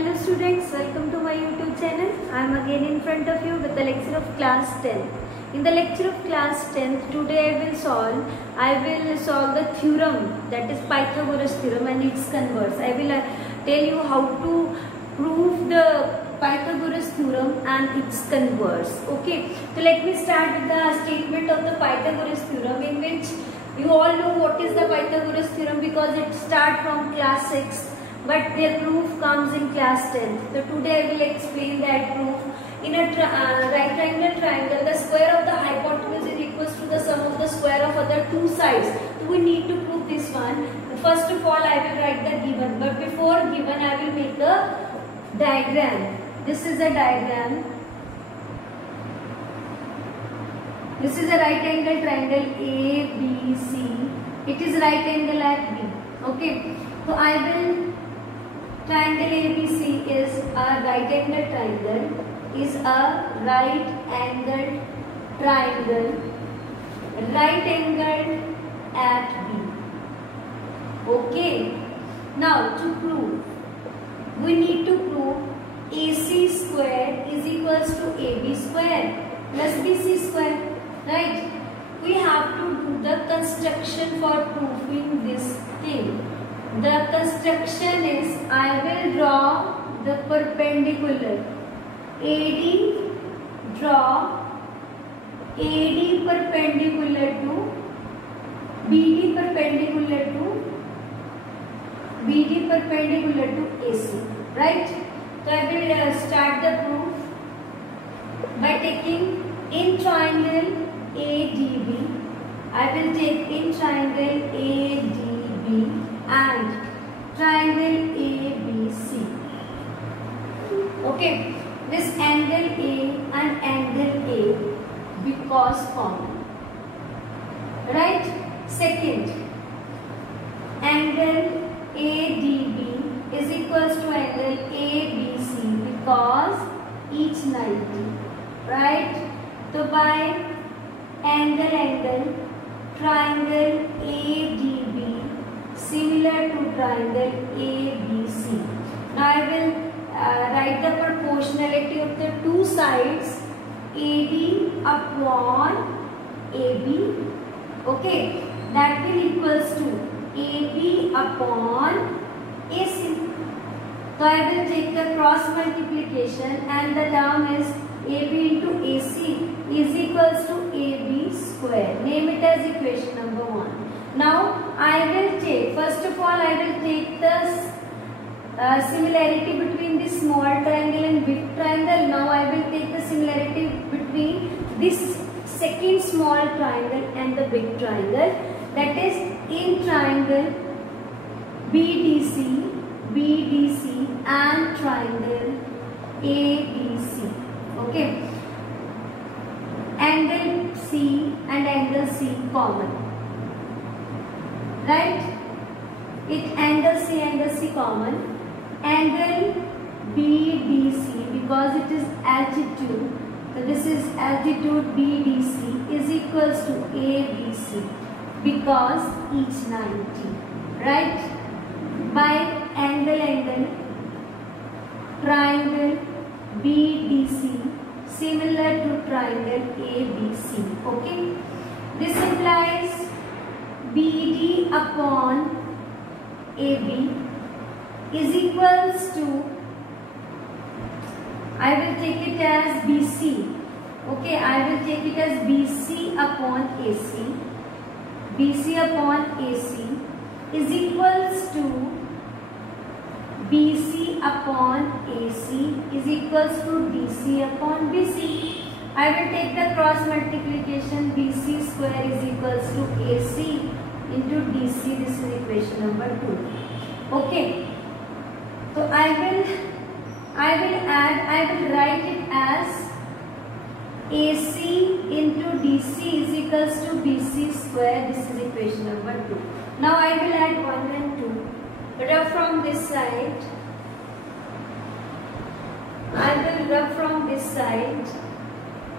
Hello students, welcome to my YouTube channel. I am again in front of you with the lecture of class 10th. In the lecture of class 10th, today I will solve the theorem, that is Pythagoras theorem and its converse. I will tell you how to prove the Pythagoras theorem and its converse. Okay, so let me start with the statement of the Pythagoras theorem, in which you all know what is the Pythagoras theorem because it starts from class 6th. But their proof comes in class 10th. So today I will explain that proof. In a right angle triangle, the square of the hypotenuse is equals to the sum of the square of other two sides. So we need to prove this one. First of all, I will write the given. But before given, I will make a diagram. This is a diagram. This is a right angle triangle ABC. It is right angle at B. Okay. So I will. Triangle ABC is a right angle triangle. Is a right angled triangle. Right angled at B. Okay. Now to prove, we need to prove AC square is equals to AB square plus BC square. Right? We have to do the construction for proving this thing. The construction is, I will draw the perpendicular. Draw AD perpendicular to BD perpendicular to AC. Right? So I will start the proof by taking in triangle ADB. I will take in triangle ADB and triangle ABC. Okay, this angle A and angle A because common. Right? Second, angle ADB is equals to angle ABC because each 90. Right? So by angle triangle ADB similar to triangle ABC. Now I will write the proportionality of the two sides AD upon AB. Okay, that will equals to AB upon AC. So I will take the cross multiplication and the term is AB into AC is equals to AB square. Name it as equation number 1. Now I will take, first of all I will take the similarity between this small triangle and big triangle. Now I will take the similarity between this second small triangle and the big triangle, that is in triangle BDC and triangle ABC. Okay, angle C and angle C common. Right? It angle C common. Angle BDC because it is altitude. So this is altitude BDC is equals to ABC because each 90. Right? By angle triangle BDC similar to triangle ABC. Okay? This implies BD upon AB is equals to, I will take it as BC. Okay, I will take it as BC upon AC. BC upon AC is equals to BC upon AC is equals to DC upon BC. I will take the cross multiplication. BC square is equals to AC into DC. This is equation number 2. Okay. So I will write it as AC into DC is equals to BC square. This is equation number 2. Now I will add 1 and 2. Rub from this side. I will rub from this side.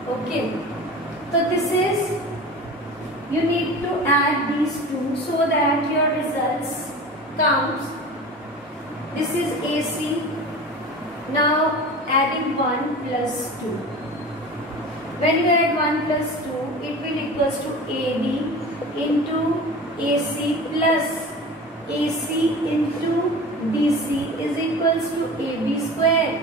Okay. So this is, you need to add these two so that your results comes. This is AC Now adding 1 plus 2. When you add 1 plus 2, it will equals to AD into AC plus AC into DC is equals to AB square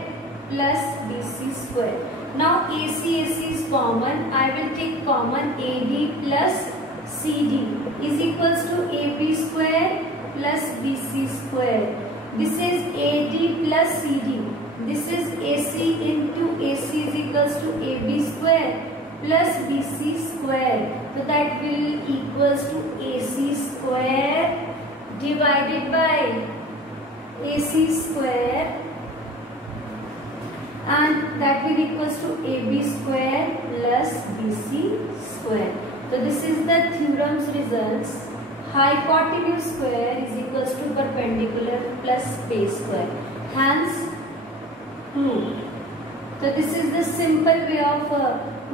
plus DC square. Now AC is common. I will take common AD plus CD is equals to AB square plus BC square. This is AD plus CD. This is AC into AC is equals to AB square plus BC square. So that will equals to AC square divided by AC square, and that will equals to AB square plus BC square. So this is the theorem's results. Hypotenuse square is equals to perpendicular plus base square. Hence proved. So this is the simple way of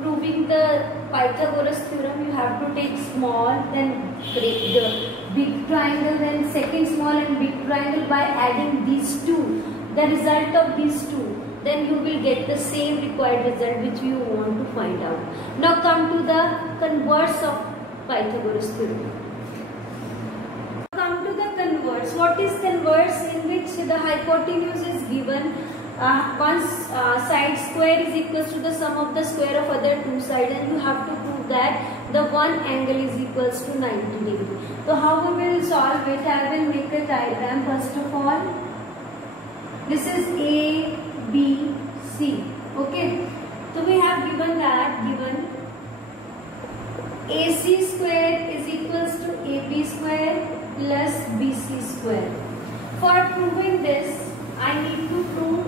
proving the Pythagoras theorem. You have to take small, then break the big triangle, then second small and big triangle by adding these two. The result of these two, then you will get the same required result which you want to find out. Now come to the converse of Pythagoras theorem. Come to the converse. What is converse? In which the hypotenuse is given. One side square is equals to the sum of the square of other two sides, and you have to prove that the one angle is equals to 90 degree. So how we will solve it? I will make a diagram first of all. This is A, B, C. Okay. So we have given AC square is equals to AB square plus BC square. For proving this, I need to prove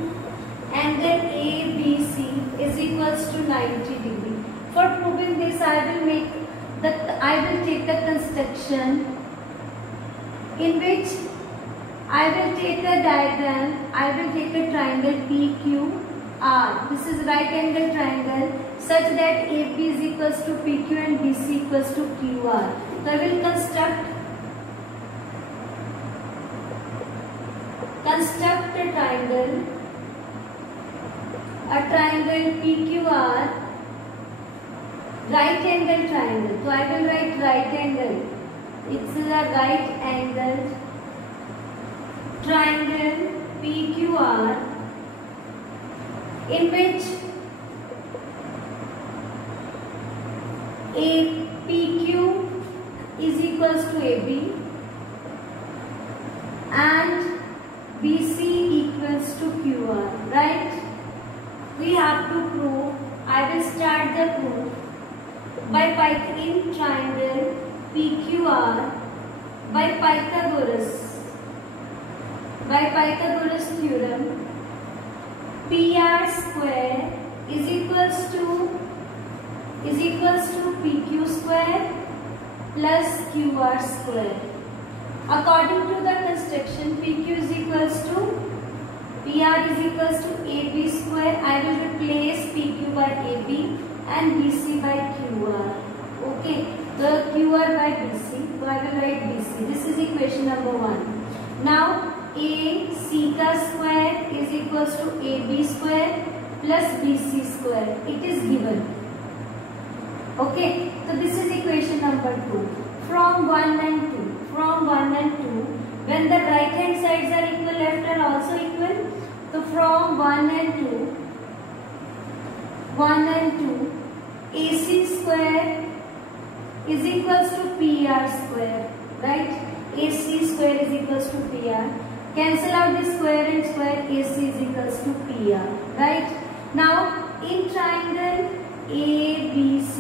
angle ABC is equals to 90 degree. For proving this, I will take the construction in which I will take a diagram. I will take a triangle PQR. This is right angle triangle such that AB is equals to PQ and BC equals to QR. So I will construct a triangle PQR, right angle triangle. So I will write right angle. It's a right angle triangle PQR in which PQ is equals to AB and BC equals to QR, right? We have to prove. I will start the proof by in triangle PQR by Pythagoras theorem. PR square is equals to PQ square plus QR square. According to the construction, PQ is equals to PR is equals to AB square. I will replace PQ by AB and BC by QR. Okay, the QR by BC. So I will write BC. This is equation number 1. Now A secant square is equals to AB square plus BC square. It is given. Okay, so this is equation number 2. From 1 and 2, when the right hand sides are equal, left are also equal. So from 1 and 2, AC square is equals to PR square, right? AC square is equals to PR. Cancel out this square and square, AC is equals to PR, right? Now in triangle ABC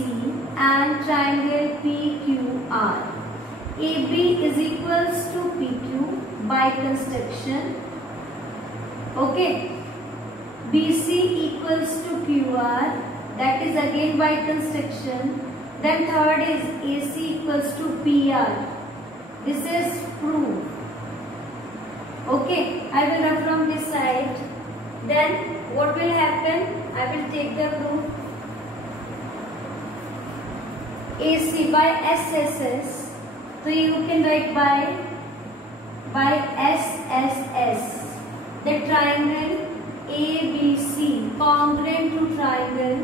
and triangle PQR, AB is equals to PQ by construction. Okay. BC equals to QR, that is again by construction. Then third is AC equals to PR. This is proof. Okay, I will rub from this side. Then what will happen? I will take the proof. AC by SSS. So you can write by SSS. The triangle ABC congruent to triangle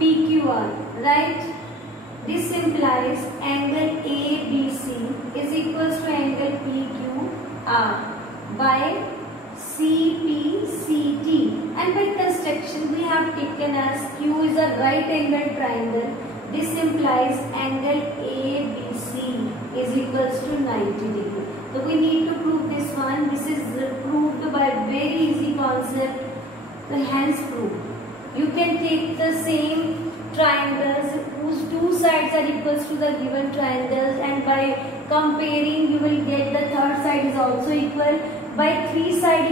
PQR, right? This implies angle ABC is equals to angle PQR by CPCT, and by construction we have taken as Q is a right angle triangle. This implies angle ABC is equals to 90 degree. So we need to prove this one. This is proved by very easy concept. So hence proof. You can take the same triangles whose two sides are equals to the given triangles, and by comparing you will get the third side is also equal. By three side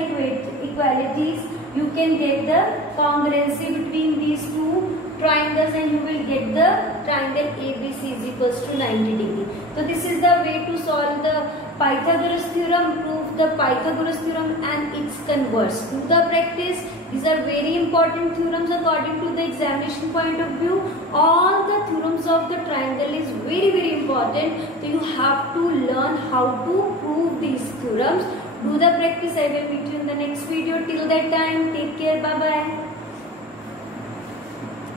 equalities you can get the congruency between these two triangles, and you will get the triangle ABC is equals to 90 degree. So this is the way to solve the Pythagoras theorem, prove the Pythagoras theorem and its converse. Do the practice. These are very important theorems according to the examination point of view. All the theorems of the triangle is very important. So you have to learn how to prove these theorems. Do the practice. I will meet you in the next video. Till that time, take care. Bye bye.